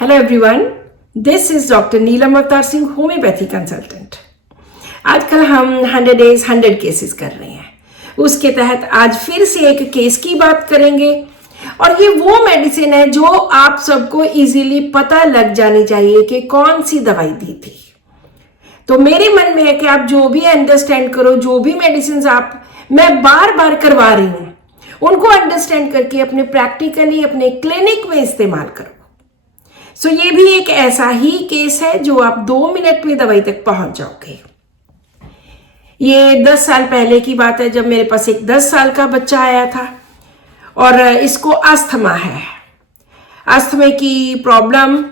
Hello everyone, this is doctor Neelam Avtar Singh, homeopathy consultant. आजकल हम 100 days 100 cases कर रहे हैं। उसके तहत आज फिर से एक केस की बात करेंगे और ये वो मेडिसिन है जो आप सबको इजीली पता लग जानी चाहिए कि कौन सी दवाई दी थी। तो मेरे मन में है कि आप जो भी अंडरस्टैंड करो, जो भी मेडिसिन मैं बार बार करवा रही हूँ उनको अंडरस्टैंड करके अपने प्रैक्टिकली अपने क्लिनिक में इस्तेमाल करो। सो ये भी एक ऐसा ही केस है जो आप 2 मिनट में दवाई तक पहुंच जाओगे। ये 10 साल पहले की बात है जब मेरे पास एक 10 साल का बच्चा आया था और इसको अस्थमा है। अस्थमा की प्रॉब्लम,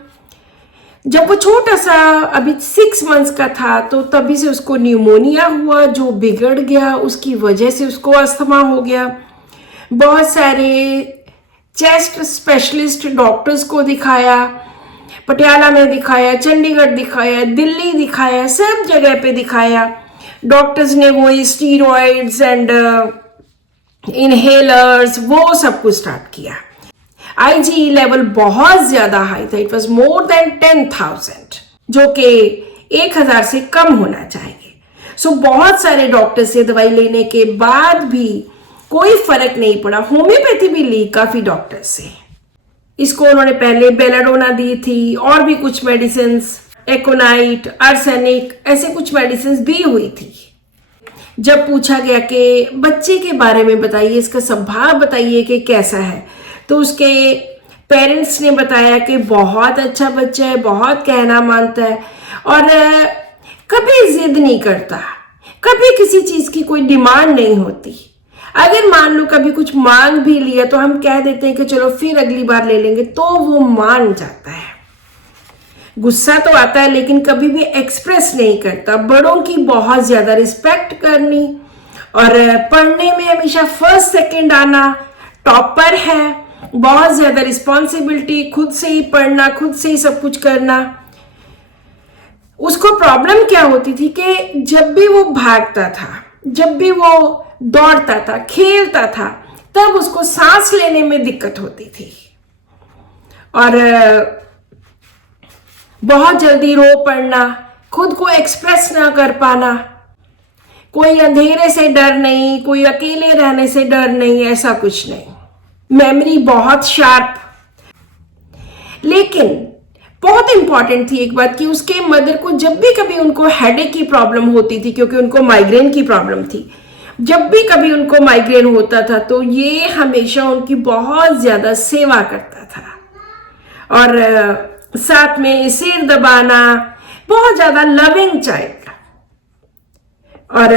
जब वो छोटा सा अभी 6 मंथ्स का था तो तभी से उसको न्यूमोनिया हुआ जो बिगड़ गया, उसकी वजह से उसको अस्थमा हो गया। बहुत सारे चेस्ट स्पेशलिस्ट डॉक्टर्स को दिखाया, पटियाला में दिखाया, चंडीगढ़ दिखाया, दिल्ली दिखाया, सब जगह पे दिखाया। डॉक्टर्स ने वो स्टीरॉइड्स एंड इनहेलर्स वो सब कुछ स्टार्ट किया। आईजी लेवल बहुत ज्यादा हाई था, इट वॉज मोर देन 10,000, जो कि 1,000 से कम होना चाहिए। सो बहुत सारे डॉक्टर से दवाई लेने के बाद भी कोई फर्क नहीं पड़ा। होम्योपैथी भी ली काफी डॉक्टर से। इसको उन्होंने पहले बेलाडोना दी थी और भी कुछ मेडिसिन, एकोनाइट, आर्सेनिक, ऐसे कुछ मेडिसिन दी हुई थी। जब पूछा गया कि बच्चे के बारे में बताइए, इसका स्वभाव बताइए कि कैसा है, तो उसके पेरेंट्स ने बताया कि बहुत अच्छा बच्चा है, बहुत कहना मानता है और कभी जिद नहीं करता, कभी किसी चीज की कोई डिमांड नहीं होती। अगर मान लो कभी कुछ मांग भी लिया तो हम कह देते हैं कि चलो फिर अगली बार ले लेंगे, तो वो मान जाता है। गुस्सा तो आता है लेकिन कभी भी एक्सप्रेस नहीं करता। बड़ों की बहुत ज्यादा रिस्पेक्ट करनी और पढ़ने में हमेशा फर्स्ट सेकंड आना, टॉपर है, बहुत ज्यादा रिस्पॉन्सिबिलिटी, खुद से ही पढ़ना, खुद से ही सब कुछ करना। उसको प्रॉब्लम क्या होती थी कि जब भी वो भागता था, जब भी वो दौड़ता था, खेलता था, तब उसको सांस लेने में दिक्कत होती थी और बहुत जल्दी रो पड़ना, खुद को एक्सप्रेस ना कर पाना। कोई अंधेरे से डर नहीं, कोई अकेले रहने से डर नहीं, ऐसा कुछ नहीं। मेमोरी बहुत शार्प। लेकिन बहुत इंपॉर्टेंट थी एक बात कि उसके मदर को जब भी कभी उनको हेडेक की प्रॉब्लम होती थी, क्योंकि उनको माइग्रेन की प्रॉब्लम थी, जब भी कभी उनको माइग्रेन होता था तो ये हमेशा उनकी बहुत ज्यादा सेवा करता था और साथ में सिर दबाना, बहुत ज्यादा लविंग चाइल्ड और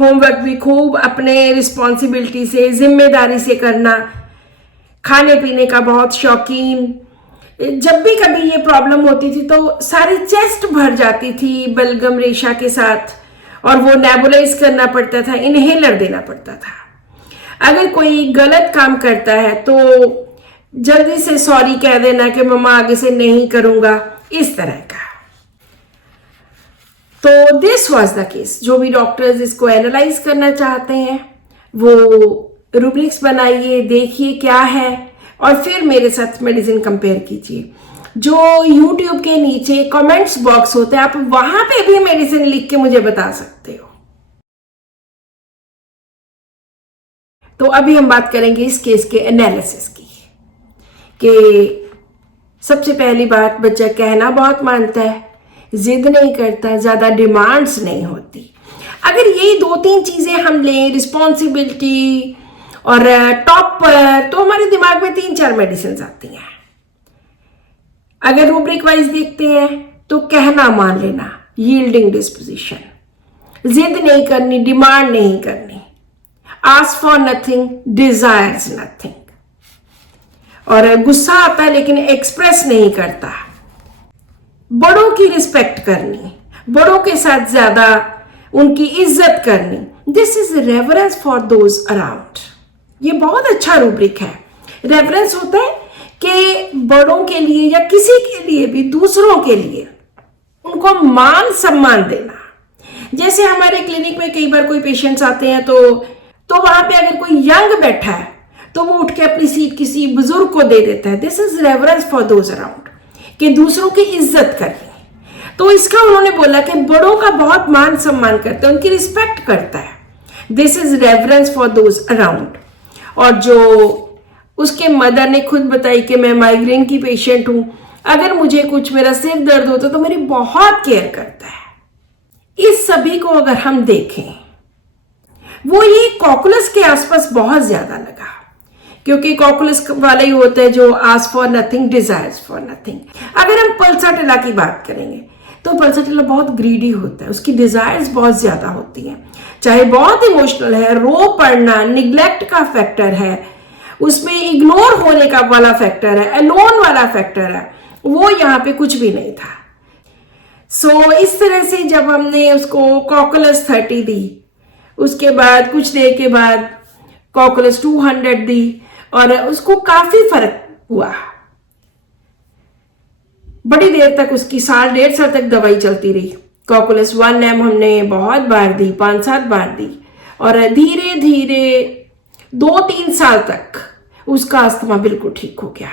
होमवर्क भी खूब अपने रिस्पॉन्सिबिलिटी से, जिम्मेदारी से करना, खाने पीने का बहुत शौकीन। जब भी कभी ये प्रॉब्लम होती थी तो सारी चेस्ट भर जाती थी बलगम रेशा के साथ और वो नेबुलाइज करना पड़ता था, इनहेलर देना पड़ता था। अगर कोई गलत काम करता है तो जल्दी से सॉरी कह देना कि मम्मा आगे से नहीं करूंगा, इस तरह का। तो दिस वाज द केस। जो भी डॉक्टर्स इसको एनालाइज करना चाहते हैं वो रूब्रिक्स बनाइए, देखिए क्या है और फिर मेरे साथ मेडिसिन कंपेयर कीजिए। जो YouTube के नीचे कमेंट्स बॉक्स होता है, आप वहां पे भी मेडिसिन लिख के मुझे बता सकते हो। तो अभी हम बात करेंगे इस केस के एनालिसिस की। कि सबसे पहली बात, बच्चा कहना बहुत मानता है, जिद नहीं करता, ज्यादा डिमांड्स नहीं होती। अगर यही 2-3 चीजें हम लें, रिस्पॉन्सिबिलिटी और टॉप पर, तो हमारे दिमाग में 3-4 मेडिसिन आती हैं। अगर रूब्रिक वाइज देखते हैं तो कहना मान लेना, यील्डिंग डिस्पोजिशन, जिद नहीं करनी, डिमांड नहीं करनी, ask for nothing, desires nothing, और गुस्सा आता है लेकिन एक्सप्रेस नहीं करता, बड़ों की रिस्पेक्ट करनी, बड़ों के साथ ज्यादा उनकी इज्जत करनी, this is reverence for those around. ये बहुत अच्छा रूब्रिक है। रेवरेंस होता है कि बड़ों के लिए या किसी के लिए भी, दूसरों के लिए उनको मान सम्मान देना। जैसे हमारे क्लिनिक में कई बार कोई पेशेंट्स आते हैं तो वहां पे अगर कोई यंग बैठा है तो वो उठ के अपनी सीट किसी बुजुर्ग को दे देता है। This is reverence for those around. कि दूसरों की इज्जत करनी। तो इसका उन्होंने बोला कि बड़ों का बहुत मान सम्मान करता है, उनकी रिस्पेक्ट करता है। This is reverence for those around. और जो उसके मदर ने खुद बताई कि मैं माइग्रेन की पेशेंट हूं, अगर मुझे कुछ मेरा सिर दर्द होता तो मेरी बहुत केयर करता है। इस सभी को अगर हम देखें, वो ये कॉकुलस के आसपास बहुत ज्यादा लगा, क्योंकि कॉकुलस वाले ही होते हैं जो ask for nothing desires for nothing. अगर हम पल्साटिला की बात करेंगे तो पल्साटिला बहुत ग्रीडी होता है, उसकी डिजायर्स बहुत ज्यादा होती हैं, चाहे बहुत इमोशनल है, रो पड़ना, निग्लेक्ट का फैक्टर है, उसमें इग्नोर होने का वाला फैक्टर है, अलोन वाला फैक्टर है, वो यहाँ पे कुछ भी नहीं था। सो इस तरह से जब हमने उसको कॉकुलस 30 दी, उसके बाद कुछ देर के बाद कॉकुलस 200 दी और उसको काफी फर्क हुआ। बड़ी देर तक उसकी साल 1.5 साल तक दवाई चलती रही। कॉकुलस 1M हमने बहुत बार दी, 5-7 बार दी, और धीरे धीरे 2-3 साल तक उसका अस्थमा बिल्कुल ठीक हो गया।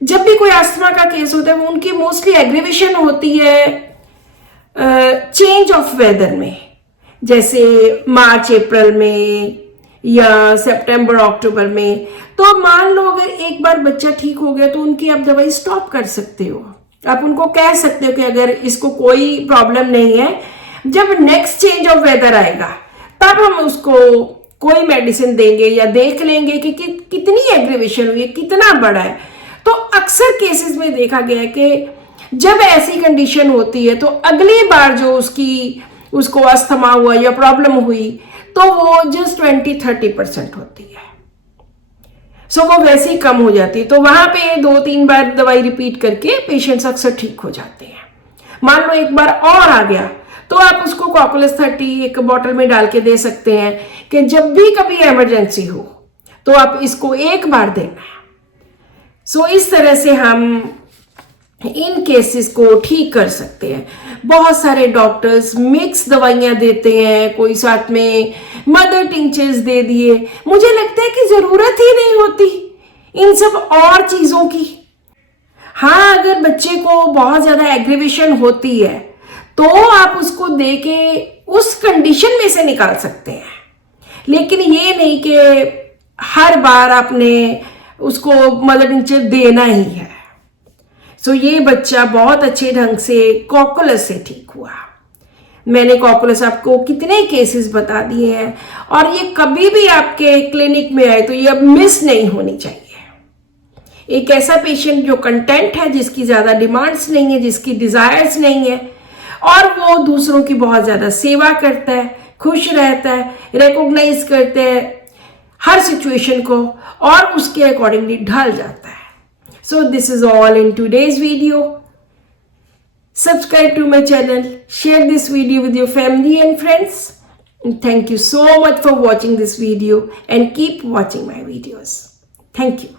जब भी कोई अस्थमा का केस होता है, वो उनकी मोस्टली एग्रीवेशन होती है चेंज ऑफ वेदर में, जैसे मार्च अप्रैल में या सितंबर अक्टूबर में। तो मान लो अगर एक बार बच्चा ठीक हो गया तो उनकी आप दवाई स्टॉप कर सकते हो, आप उनको कह सकते हो कि अगर इसको कोई प्रॉब्लम नहीं है, जब नेक्स्ट चेंज ऑफ वेदर आएगा तब हम उसको कोई मेडिसिन देंगे या देख लेंगे कि कितनी एग्रीवेशन हुई है, कितना बड़ा है। तो अक्सर केसेस में देखा गया है कि जब ऐसी कंडीशन होती है तो अगली बार जो उसको अस्थमा हुआ या प्रॉब्लम हुई तो वो जस्ट 20-30% होती है। सो वो वैसे ही कम हो जाती है। तो वहां पे 2-3 बार दवाई रिपीट करके पेशेंट्स अक्सर ठीक हो जाते हैं। मान लो एक बार और आ गया तो आप उसको कॉकुलस 30 एक बॉटल में डाल के दे सकते हैं कि जब भी कभी इमरजेंसी हो तो आप इसको एक बार देना है। सो इस तरह से हम इन केसेस को ठीक कर सकते हैं। बहुत सारे डॉक्टर्स मिक्स दवाइयां देते हैं, कोई साथ में मदर टिंचर्स दे दिए। मुझे लगता है कि जरूरत ही नहीं होती इन सब और चीजों की। हाँ, अगर बच्चे को बहुत ज्यादा एग्रीवेशन होती है तो आप उसको दे के उस कंडीशन में से निकाल सकते हैं, लेकिन ये नहीं कि हर बार आपने उसको मदर टिंचर देना ही है। सो ये बच्चा बहुत अच्छे ढंग से कॉकुलस से ठीक हुआ। मैंने कॉकुलस आपको कितने केसेस बता दिए हैं, और ये कभी भी आपके क्लिनिक में आए तो ये अब मिस नहीं होनी चाहिए। एक ऐसा पेशेंट जो कंटेंट है, जिसकी ज्यादा डिमांड्स नहीं है, जिसकी डिजायर्स नहीं है, और वो दूसरों की बहुत ज्यादा सेवा करता है, खुश रहता है, रिकॉग्नाइज करता है हर सिचुएशन को और उसके अकॉर्डिंगली ढल जाता है। So this is all in today's video. Subscribe to my channel, share this video with your family and friends. And thank you so much for watching this video and keep watching my videos. Thank you.